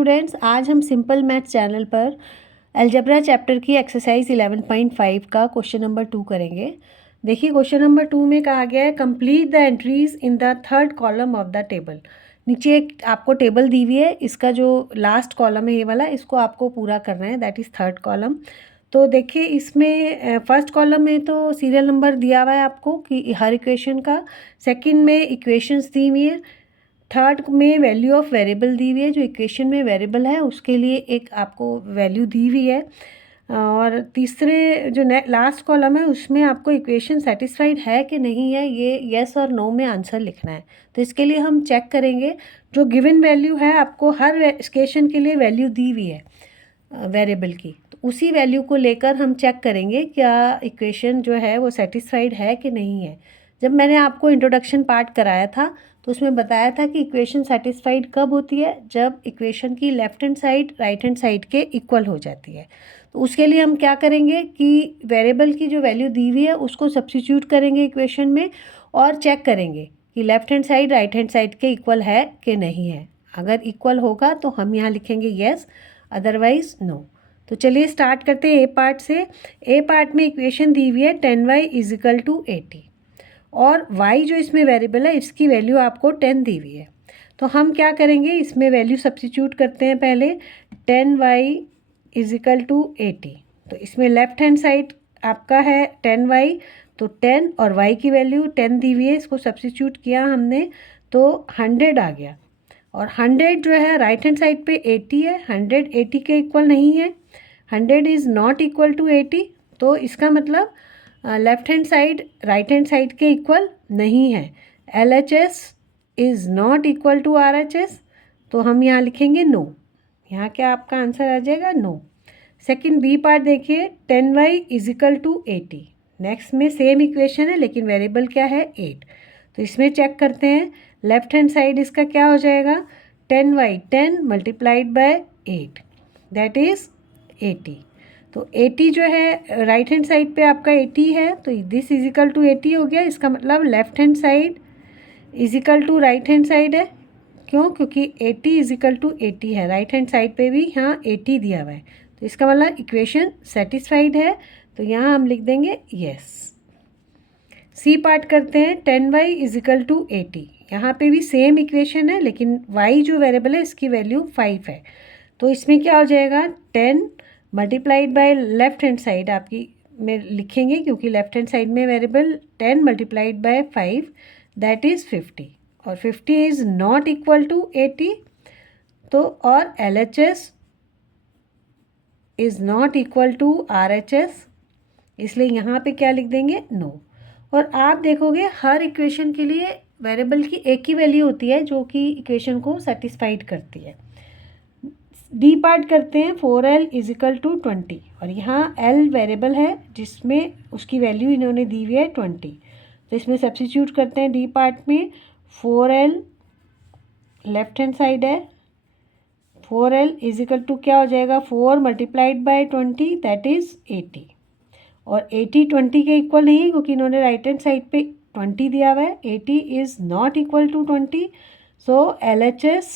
Students, आज हम simple maths channel पर अलजेब्रा चैप्टर की एक्सरसाइज 11.5 का क्वेश्चन नंबर 2 करेंगे। देखिए क्वेश्चन नंबर 2 में कहा गया है complete the entries in the third column of the table. नीचे एक आपको टेबल दी हुई है, इसका जो लास्ट कॉलम है ये वाला, इसको आपको पूरा करना है, दैट इज़ थर्ड कॉलम। तो देखिए इसमें फर्स्ट कॉलम में तो सीरियल नंबर दिया हुआ है आपको कि हर इक्वेशन का, सेकंड में इक्वेशंस दी हुई है, थर्ड में वैल्यू ऑफ वेरिएबल दी हुई है, जो इक्वेशन में वेरिएबल है उसके लिए एक आपको वैल्यू दी हुई है, और तीसरे जो लास्ट कॉलम है उसमें आपको इक्वेशन सेटिस्फाइड है कि नहीं है, ये येस और नो में आंसर लिखना है। तो इसके लिए हम चेक करेंगे जो गिवन वैल्यू है, आपको हर इक्वेशन के लिए वैल्यू दी हुई है वेरिएबल की, तो उसी वैल्यू को लेकर हम चेक करेंगे क्या इक्वेशन जो है वो सेटिस्फाइड है कि नहीं है। जब मैंने आपको इंट्रोडक्शन पार्ट कराया था तो उसमें बताया था कि इक्वेशन सेटिस्फाइड कब होती है, जब इक्वेशन की left hand side right hand side के इक्वल हो जाती है। तो उसके लिए हम क्या करेंगे कि वेरिएबल की जो वैल्यू दी हुई है उसको सब्स्टिट्यूट करेंगे इक्वेशन में और चेक करेंगे कि left hand side right hand side के इक्वल है कि नहीं है। अगर इक्वल होगा तो हम यहाँ लिखेंगे येस, अदरवाइज नो। तो चलिए स्टार्ट करते हैं ए पार्ट से। ए पार्ट में इक्वेशन दी हुई है 10y इज इक्वल टू 80 और y जो इसमें वेरिएबल है इसकी वैल्यू आपको 10 दी हुई है। तो हम क्या करेंगे, इसमें वैल्यू सब्स्टिट्यूट करते हैं पहले। 10y इज इक्वल टू 80, तो इसमें लेफ्ट हैंड साइड आपका है 10y, तो 10 और y की वैल्यू 10 दी हुई है, इसको सब्स्टिट्यूट किया हमने तो 100 आ गया। और 100 जो है राइट हैंड साइड पे 80 है, 100 80 के इक्वल नहीं है, 100 इज़ नॉट इक्वल टू 80। तो इसका मतलब left hand side right hand side के इक्वल नहीं है। LHS is not equal to RHS, तो हम यहाँ लिखेंगे नो। यहाँ क्या आपका आंसर आ जाएगा, नो। सेकंड बी पार्ट देखिए, 10y is equal to 80। Next में सेम इक्वेशन है लेकिन वेरिएबल क्या है 8। तो इसमें चेक करते हैं, लेफ्ट हैंड साइड इसका क्या हो जाएगा, 10y 10 multiplied by 8 that is 80। तो 80 जो है राइट हैंड साइड पे आपका 80 है, तो दिस इज इक्वल टू 80 हो गया। इसका मतलब left hand side is equal to right hand side है। क्यों? क्योंकि 80 इज इक्वल टू 80 है, राइट हैंड साइड पे भी यहाँ 80 दिया हुआ है, तो इसका मतलब इक्वेशन सेटिस्फाइड है। तो यहाँ हम लिख देंगे यस। सी पार्ट करते हैं, 10y इज इक्वल टू 80। यहाँ पे भी सेम इक्वेशन है लेकिन y जो वेरिएबल है इसकी वैल्यू 5 है। तो इसमें क्या हो जाएगा, 10 multiplied by left hand side आपकी में लिखेंगे क्योंकि लेफ्ट हैंड साइड में variable 10 multiplied by 5 that is 50, और 50 इज़ नॉट इक्वल टू 80। तो और LHS is not equal to RHS, इसलिए यहाँ पे क्या लिख देंगे, नो। और आप देखोगे हर इक्वेशन के लिए वेरिएबल की एक ही वैल्यू होती है जो कि इक्वेशन को सेटिस्फाइड करती है। डी पार्ट करते हैं, 4l इज इक्वल टू 20, और यहाँ l वेरिएबल है जिसमें उसकी वैल्यू इन्होंने दी हुई है 20। तो इसमें सब्स्टिट्यूट करते हैं डी पार्ट में, 4l लेफ्ट हैंड साइड है, 4l इज इक्वल टू क्या हो जाएगा, 4 मल्टीप्लाइड बाय 20 दैट इज़ 80। और 80 20 के इक्वल नहीं है क्योंकि इन्होंने राइट हैंड साइड पे 20 दिया हुआ है। 80 is not equal to 20, so LHS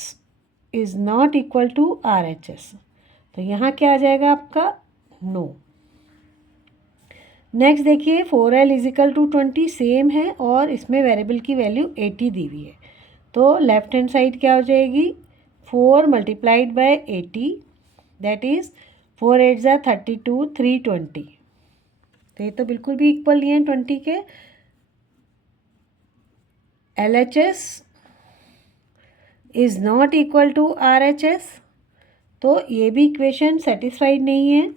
is not equal to RHS। तो यहाँ क्या आ जाएगा आपका, नो। नेक्स्ट देखिए, 4l is equal to 20 same है और इसमें वेरिएबल की वैल्यू 80 दी हुई है। तो लेफ्ट हैंड साइड क्या हो जाएगी, 4 मल्टीप्लाइड बाय 80 दैट इज़ 4 8 ज़ा 32 320। तो ये तो बिल्कुल भी इक्वल नहीं है 20 के। LHS is not equal to RHS, तो ये भी इक्वेशन सेटिस्फाइड नहीं है,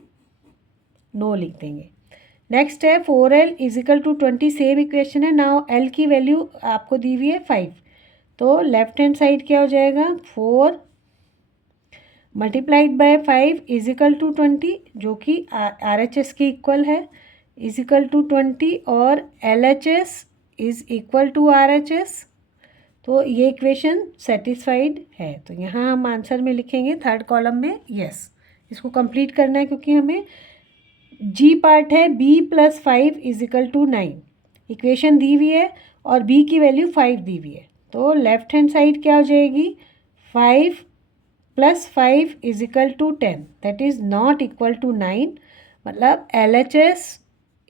नो लिख देंगे। नेक्स्ट है 4l is equal to 20, same equation है। नाउ l की वैल्यू आपको दी हुई है 5, तो लेफ्ट हैंड साइड क्या हो जाएगा, 4 multiplied by 5 is equal to 20 जो कि RHS की इक्वल है, इज इक्वल टू 20, और LHS is equal to RHS। तो ये इक्वेशन सेटिस्फाइड है। तो यहाँ हम आंसर में लिखेंगे थर्ड कॉलम में यस। इसको कंप्लीट करना है क्योंकि हमें जी पार्ट है, b plus 5 is equal to 9, equation दी हुई है और b की वैल्यू 5 दी हुई है। तो लेफ्ट हैंड साइड क्या हो जाएगी, 5 +5 is equal to 10, that is not equal to 9, मतलब LHS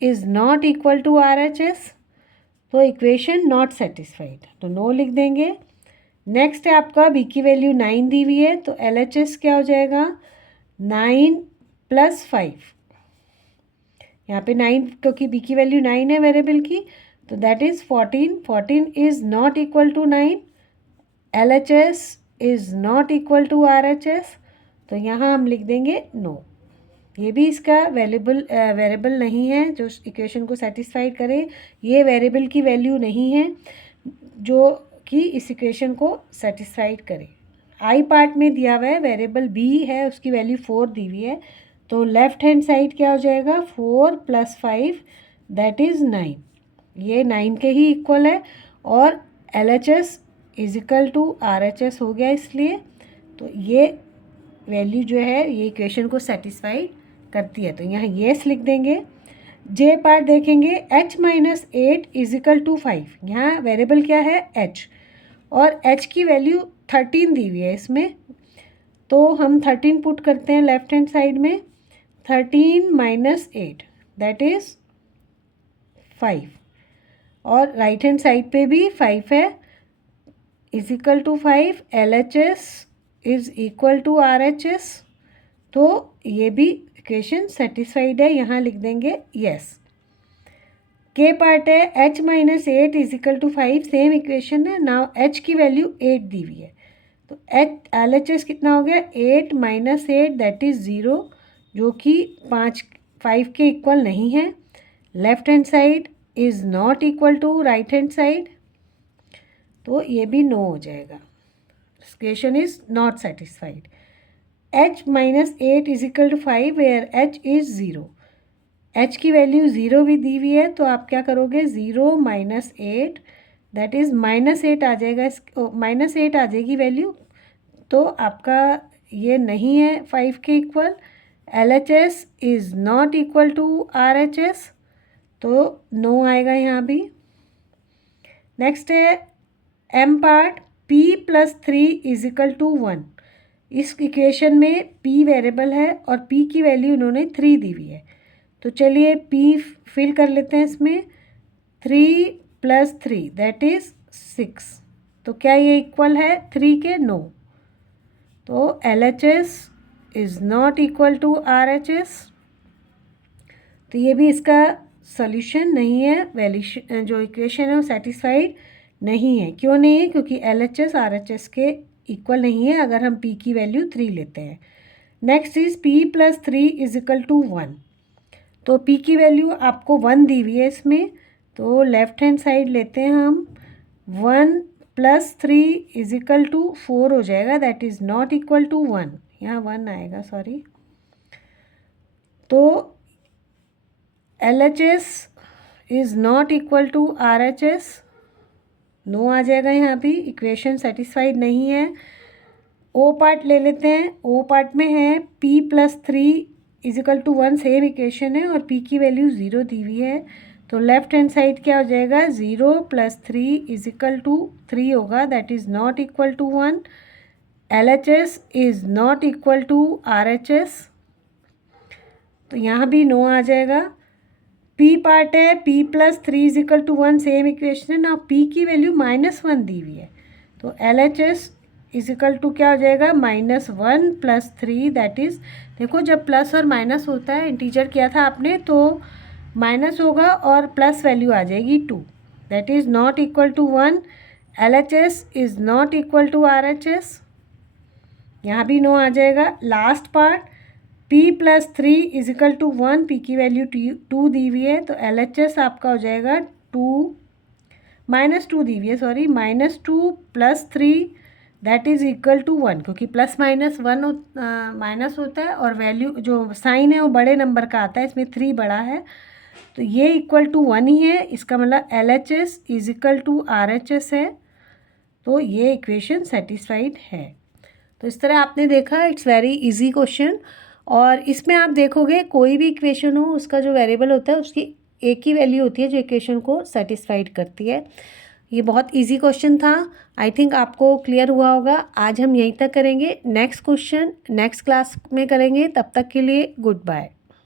is not equal to RHS, तो इक्वेशन नॉट सेटिस्फाइड, तो नो लिख देंगे। नेक्स्ट है आपका बी की वैल्यू 9 दी हुई है, तो LHS क्या हो जाएगा 9 + 5, यहाँ पे 9 क्योंकि बी की वैल्यू 9 है वेरिएबल की, तो that is 14, 14 is not equal to 9, LHS is not equal to RHS, तो यहाँ हम लिख देंगे नो। ये भी इसका वेरिएबल नहीं है जो इक्वेशन को सेटिस्फाइड करे, ये वेरिएबल की वैल्यू नहीं है जो कि इस इक्वेशन को सेटिस्फाइड करे। आई पार्ट में दिया हुआ है वेरिएबल बी है, उसकी वैल्यू 4 दी हुई है, तो लेफ्ट हैंड साइड क्या हो जाएगा 4 + 5 दैट इज़ 9, ये 9 के ही इक्वल है, और LHS is equal to RHS हो गया, इसलिए तो ये वैल्यू जो है ये इक्वेशन को सेटिस्फाइड करती है, तो यहाँ येस लिख देंगे। जे पार्ट देखेंगे h - 8 इज इक्वल टू 5, यहाँ वेरिएबल क्या है h, और h की वैल्यू 13 दी हुई है इसमें, तो हम 13 पुट करते हैं लेफ्ट हैंड साइड में, 13 - 8 दैट इज़ 5, और राइट हैंड साइड पे भी 5 है, is equal to 5, LHS is equal to RHS, तो ये भी इक्वेशन सेटिस्फाइड है, यहाँ लिख देंगे यस। के पार्ट है h - 8 is equal to 5, same equation है, नाउ h की वैल्यू 8 दी हुई है, तो LHS कितना हो गया 8 - 8 दैट इज़ 0, जो कि 5 के इक्वल नहीं है। Left hand side is not equal to right hand side, तो ये भी नो हो जाएगा, equation is not satisfied. h - 8 is equal to 5 where h is 0, h की वैल्यू 0 भी दी हुई है, तो आप क्या करोगे 0 - 8 दैट इज़ -8 आ जाएगा, -8 आ जाएगी वैल्यू, तो आपका ये नहीं है 5 के equal. LHS is not equal to RHS, तो नो आएगा यहाँ भी। नेक्स्ट है M part, P + 3 is equal to 1, इस इक्वेशन में P वेरिएबल है और P की वैल्यू इन्होंने 3 दी हुई है, तो चलिए P फिल कर लेते हैं इसमें, 3 + 3 दैट इज़ 6, तो क्या ये इक्वल है 3 के, नो, तो LHS is not equal to RHS, तो ये भी इसका सॉल्यूशन नहीं है, वैल्यू जो इक्वेशन है वो सेटिस्फाइड नहीं है। क्यों नहीं है, क्योंकि LHS RHS के इक्वल नहीं है अगर हम P की वैल्यू 3 लेते हैं। Next is P + 3 is equal to 1, तो P की वैल्यू आपको 1 दी हुई है इसमें, तो लेफ्ट हैंड साइड लेते हैं हम, 1 + 3 इज इक्वल टू 4 हो जाएगा, that is not equal to 1, यहाँ 1 आएगा सॉरी, तो LHS is not equal to RHS, no आ जाएगा यहाँ भी, इक्वेशन सेटिस्फाइड नहीं है। O पार्ट ले लेते हैं, O पार्ट में है P + 3 is equal to 1, same equation है और P की वैल्यू 0 दी हुई है, तो लेफ्ट हैंड साइड क्या हो जाएगा 0 + 3 इज इक्वल टू 3 होगा, that is not equal to 1। LHS is not equal to RHS, तो यहाँ भी नो आ जाएगा। P पार्ट है, P + 3 is equal to 1, same equation है ना, P की वैल्यू -1 दी हुई है, तो LHS इज इक्वल टू क्या हो जाएगा -1 + 3 दैट इज़, देखो जब प्लस और माइनस होता है, इंटीजर किया था आपने, तो माइनस होगा और प्लस वैल्यू आ जाएगी 2, that is not equal to 1। LHS is not equal to RHS, यहाँ भी नो आ जाएगा। Last part P + 3 is equal to 1, P की वैल्यू 2 दी हुई है, तो LHS आपका हो जाएगा -2 दी हुई है sorry, -2 + 3 that is equal to 1, क्योंकि +-1 माइनस होता है और वैल्यू जो साइन है वो बड़े नंबर का आता है, इसमें 3 बड़ा है, तो ये इक्वल टू 1 ही है, इसका मतलब LHS is equal to RHS है, तो ये इक्वेशन सेटिस्फाइड है। तो इस तरह आपने देखा, इट्स वेरी इजी क्वेश्चन, और इसमें आप देखोगे कोई भी इक्वेशन हो उसका जो वेरिएबल होता है उसकी एक ही वैल्यू होती है जो इक्वेशन को सेटिस्फाइड करती है। ये बहुत इजी क्वेश्चन था। आई थिंक आपको क्लियर हुआ होगा। आज हम यहीं तक करेंगे। नेक्स्ट क्वेश्चन नेक्स्ट क्लास में करेंगे। तब तक के लिए गुड बाय।